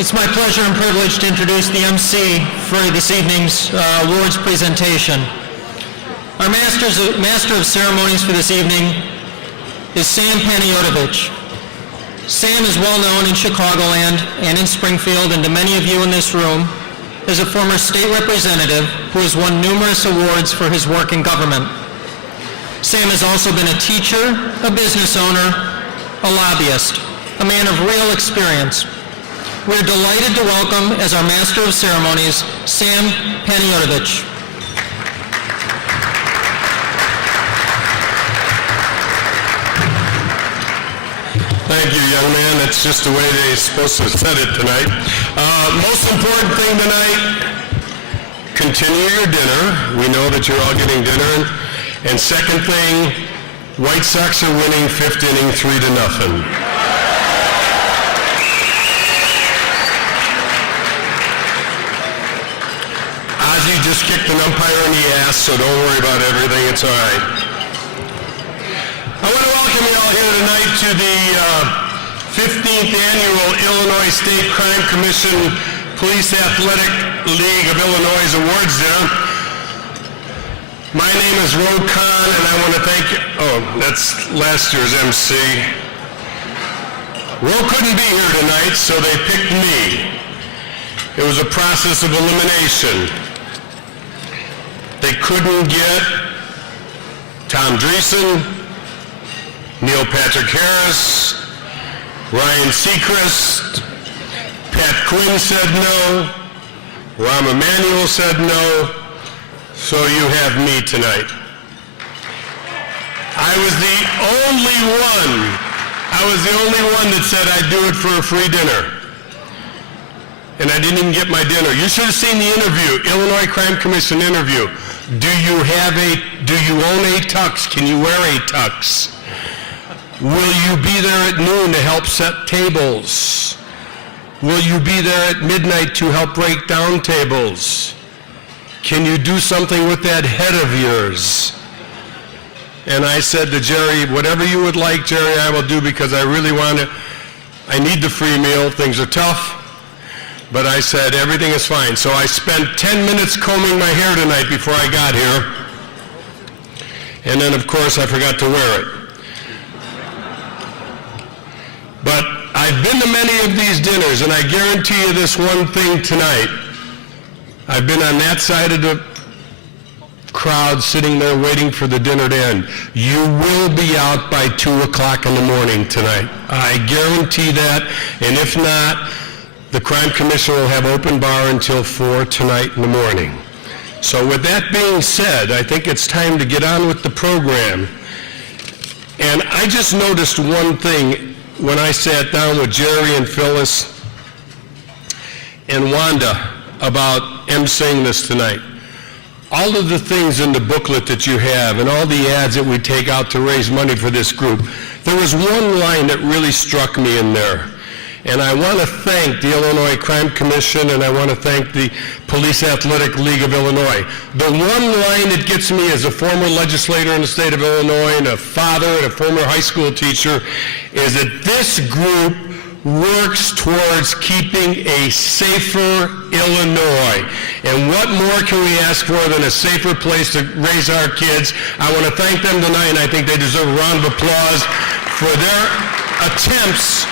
It's my pleasure and privilege to introduce the MC for this evening's awards presentation. Our Master of Ceremonies for this evening is Sam Panayotowicz. Sam is well known in Chicagoland and in Springfield and to many of you in this room as a former state representative who has won numerous awards for his work in government. Sam has also been a teacher, a business owner, a lobbyist, a man of real experience. We're delighted to welcome as our Master of Ceremonies, Sam Panayotowicz. Thank you, young man. That's just the way they're supposed to set it tonight. Most important thing tonight, continue your dinner. We know that you're all getting dinner. And second thing, White Sox are winning 5th inning 3-0. Ozzie just kicked an umpire in the ass, so don't worry about everything. It's all right. I want to welcome you all here tonight to the 15th Annual Illinois State Crime Commission Police Athletic League of Illinois Awards Dinner. My name is Ro Khan, and I want to thank you. Oh, that's last year's MC. Ro couldn't be here tonight, so they picked me. It was a process of elimination. They couldn't get Tom Dreesen, Neil Patrick Harris, Ryan Seacrest, Pat Quinn said no, Rahm Emanuel said no, so you have me tonight. I was the only one that said I'd do it for a free dinner. And I didn't even get my dinner. You should have seen the interview, Illinois Crime Commission interview. Do you own a tux? Can you wear a tux? Will you be there at noon to help set tables? Will you be there at midnight to help break down tables? Can you do something with that head of yours? And I said to Jerry, whatever you would like, Jerry, I will do because I really I need the free meal. Things are tough. But I said, everything is fine. So I spent 10 minutes combing my hair tonight before I got here. And then, of course, I forgot to wear it. But I've been to many of these dinners, and I guarantee you this one thing tonight. I've been on that side of the crowd sitting there waiting for the dinner to end. You will be out by 2 o'clock in the morning tonight. I guarantee that. And if not, the Crime Commission will have open bar until 4 tonight in the morning. So with that being said, I think it's time to get on with the program. And I just noticed one thing when I sat down with Jerry and Phyllis and Wanda about emceeing this tonight. All of the things in the booklet that you have and all the ads that we take out to raise money for this group, there was one line that really struck me in there. And I want to thank the Illinois Crime Commission, and I want to thank the Police Athletic League of Illinois. The one line that gets me as a former legislator in the state of Illinois and a father and a former high school teacher is that this group works towards keeping a safer Illinois. And what more can we ask for than a safer place to raise our kids? I want to thank them tonight, and I think they deserve a round of applause for their attempts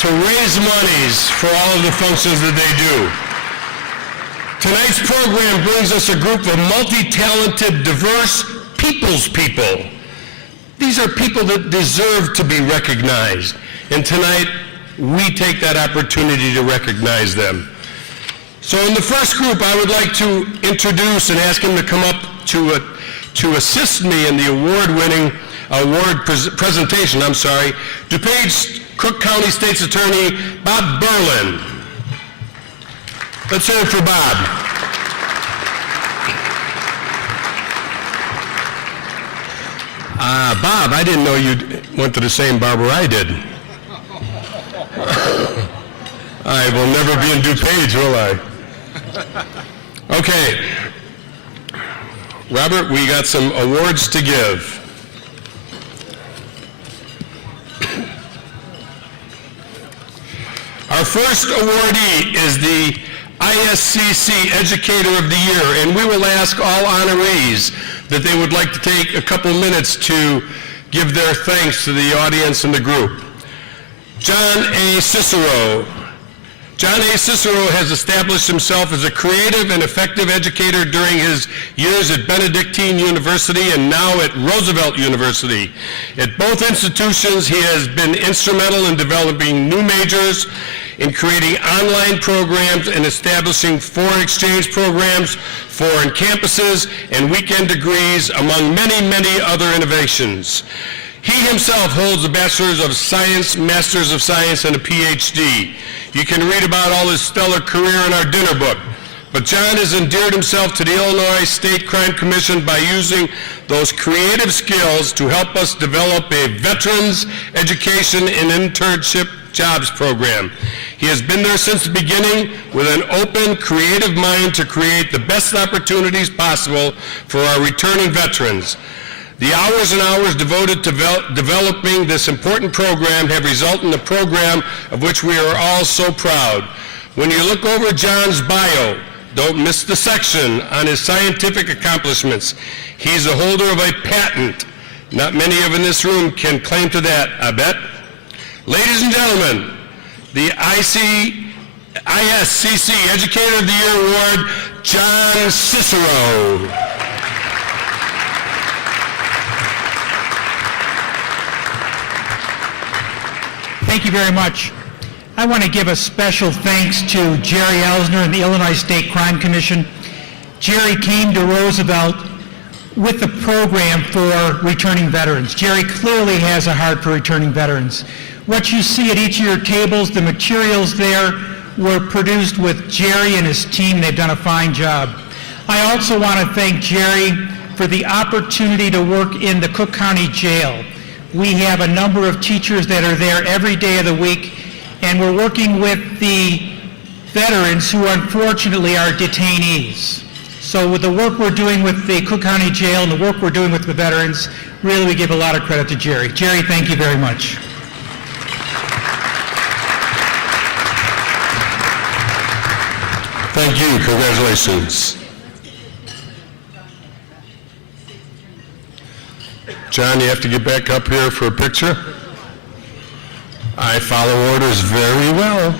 to raise monies for all of the functions that they do. Tonight's program brings us a group of multi-talented, diverse people's people. These are people that deserve to be recognized. And tonight, we take that opportunity to recognize them. So in the first group, I would like to introduce and ask him to come up to assist me in the award-winning presentation, DuPage Cook County State's Attorney Bob Berlin. Let's hear it for Bob. Bob, I didn't know you went to the same barber I did. I will never be in DuPage, will I? Okay. Robert, we got some awards to give. Our Our first awardee is the ISCC Educator of the Year, and we will ask all honorees that they would like to take a couple minutes to give their thanks to the audience and the group. John A. Cicero. John A. Cicero has established himself as a creative and effective educator during his years at Benedictine University and now at Roosevelt University. At both institutions, he has been instrumental in developing new majors, in creating online programs, and establishing foreign exchange programs, foreign campuses, and weekend degrees, among many, many other innovations. He himself holds a Bachelor's of Science, Master's of Science, and a PhD. You can read about all his stellar career in our dinner book. But John has endeared himself to the Illinois State Crime Commission by using those creative skills to help us develop a Veterans Education and Internship Jobs program. He has been there since the beginning with an open, creative mind to create the best opportunities possible for our returning veterans. The hours and hours devoted to developing this important program have resulted in a program of which we are all so proud. When you look over John's bio, don't miss the section on his scientific accomplishments. He's the holder of a patent. Not many of in this room can claim to that, I bet. Ladies and gentlemen, the ISCC Educator of the Year Award, John Cicero. Thank you very much. I want to give a special thanks to Jerry Elsner and the Illinois State Crime Commission. Jerry came to Roosevelt with the program for returning veterans. Jerry clearly has a heart for returning veterans. What you see at each of your tables, the materials there were produced with Jerry and his team. They've done a fine job. I also want to thank Jerry for the opportunity to work in the Cook County Jail. We have a number of teachers that are there every day of the week, and we're working with the veterans who unfortunately are detainees. So with the work we're doing with the Cook County Jail and the work we're doing with the veterans, really we give a lot of credit to Jerry. Jerry, thank you very much. Thank you. Congratulations. John, you have to get back up here for a picture. I follow orders very well.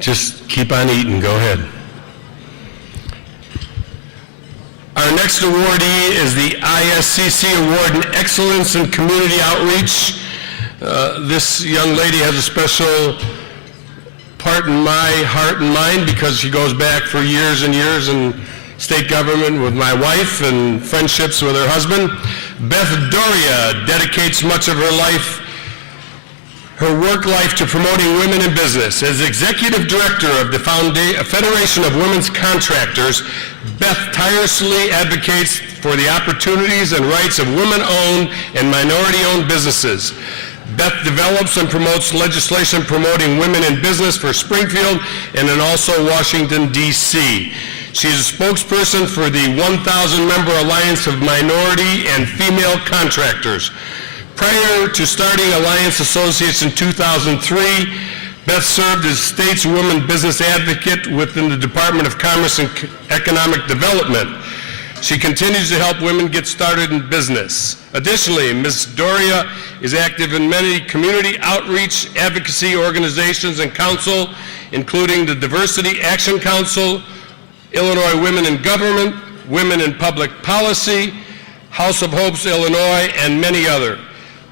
Just keep on eating. Go ahead. Our next awardee is the ISCC Award in Excellence in Community Outreach. This young lady has a special part in my heart and mind because she goes back for years and years in state government with my wife and friendships with her husband. Beth Doria dedicates much of her life, her work life, to promoting women in business. As Executive Director of the Federation of Women's Contractors, Beth tirelessly advocates for the opportunities and rights of women-owned and minority-owned businesses. Beth develops and promotes legislation promoting women in business for Springfield and then also Washington, D.C. She is a spokesperson for the 1,000-member Alliance of Minority and Female Contractors. Prior to starting Alliance Associates in 2003, Beth served as state's woman business advocate within the Department of Commerce and Economic Development. She continues to help women get started in business. Additionally, Ms. Doria is active in many community outreach advocacy organizations and council, including the Diversity Action Council, Illinois Women in Government, Women in Public Policy, House of Hopes, Illinois, and many others.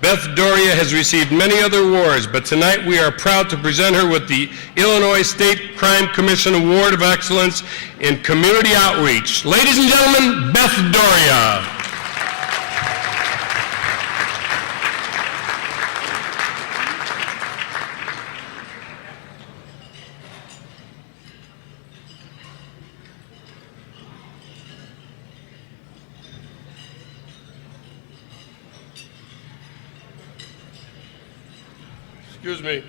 Beth Doria has received many other awards, but tonight we are proud to present her with the Illinois State Crime Commission Award of Excellence in Community Outreach. Ladies and gentlemen, Beth Doria. Excuse me.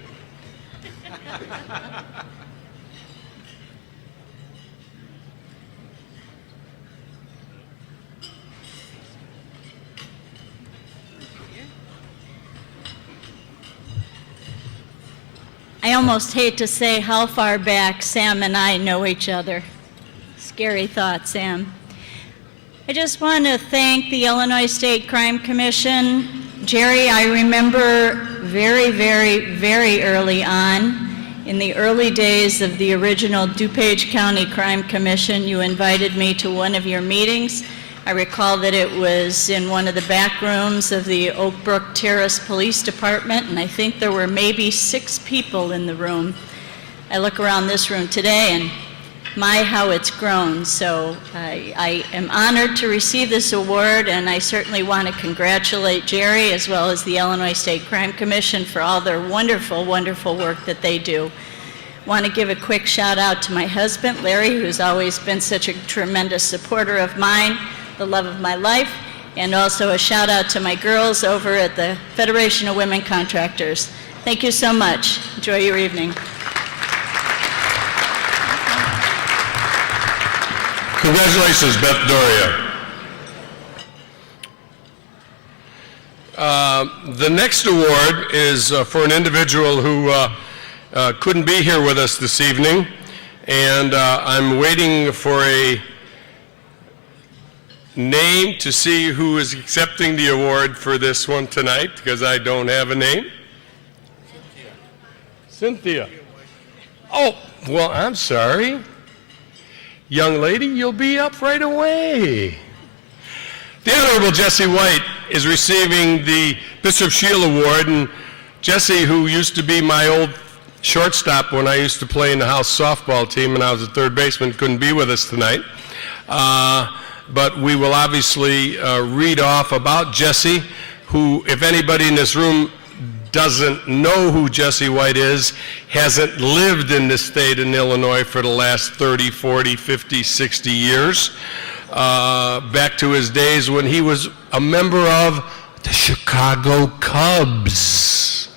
I almost hate to say how far back Sam and I know each other. Scary thought, Sam. I just want to thank the Illinois State Crime Commission. Jerry, I remember very, very, very early on, in the early days of the original DuPage County Crime Commission, you invited me to one of your meetings. I recall that it was in one of the back rooms of the Oak Brook Terrace Police Department, and I think there were maybe 6 people in the room. I look around this room today, and my, how it's grown. So I am honored to receive this award, and I certainly want to congratulate Jerry as well as the Illinois State Crime Commission for all their wonderful, wonderful work that they do. I want to give a quick shout out to my husband, Larry, who's always been such a tremendous supporter of mine, the love of my life, and also a shout out to my girls over at the Federation of Women Contractors. Thank you so much. Enjoy your evening. Congratulations, Beth Doria. The next award is for an individual who couldn't be here with us this evening, and I'm waiting for a name to see who is accepting the award for this one tonight, because I don't have a name. Cynthia. Oh, well, I'm sorry. Young lady, you'll be up right away. The Honorable Jesse White is receiving the Bishop Shield Award, and Jesse, who used to be my old shortstop when I used to play in the house softball team and I was a third baseman, couldn't be with us tonight. But we will obviously read off about Jesse, who, if anybody in this room doesn't know who Jesse White is, hasn't lived in this state in Illinois for the last 30, 40, 50, 60 years, back to his days when he was a member of the Chicago Cubs.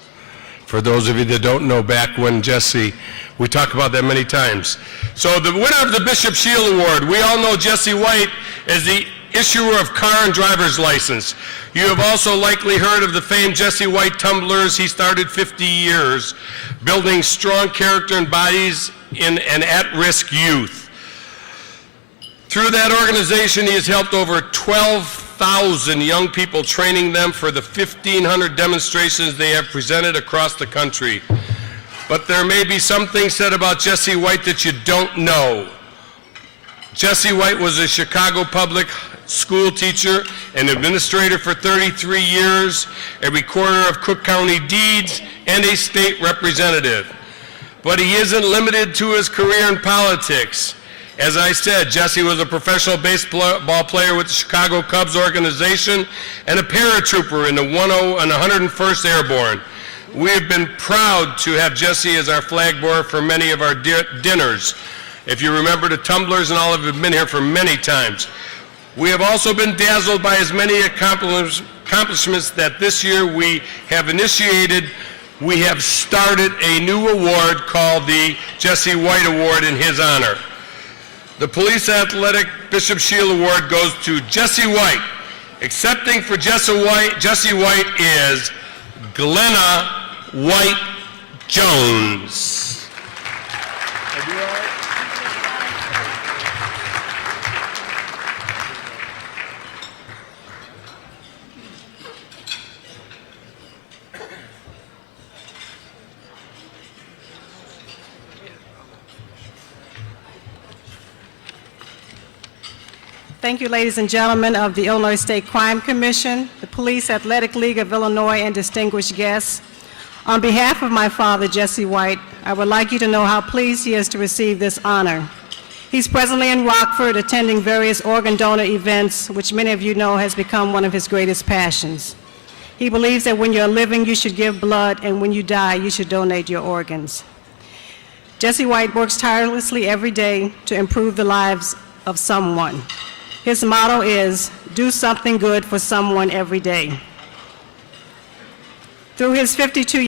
For those of you that don't know, back when Jesse, we talk about that many times. So the winner of the Bishop Shield Award, we all know Jesse White as the issuer of car and driver's license. You have also likely heard of the famed Jesse White tumblers. He started 50 years building strong character and bodies in an at-risk youth. Through that organization, he has helped over 12,000 young people, training them for the 1,500 demonstrations they have presented across the country. But there may be some things said about Jesse White that you don't know. Jesse White was a Chicago public school teacher, an administrator for 33 years, a recorder of Cook County deeds, and a state representative. But he isn't limited to his career in politics. As I said, Jesse was a professional baseball player with the Chicago Cubs organization and a paratrooper in the 101st Airborne. We have been proud to have Jesse as our flag bearer for many of our dinners. If you remember the tumblers and all of you have been here for many times. We have also been dazzled by his many accomplishments that this year we have started a new award called the Jesse White Award in his honor. The Police Athletic Bishop Shield Award goes to Jesse White. Accepting for Jesse White is Glenna White Jones. Thank you, ladies and gentlemen of the Illinois State Crime Commission, the Police Athletic League of Illinois, and distinguished guests. On behalf of my father, Jesse White, I would like you to know how pleased he is to receive this honor. He's presently in Rockford attending various organ donor events, which many of you know has become one of his greatest passions. He believes that when you're living, you should give blood, and when you die, you should donate your organs. Jesse White works tirelessly every day to improve the lives of someone. His motto is, do something good for someone every day. Through his 52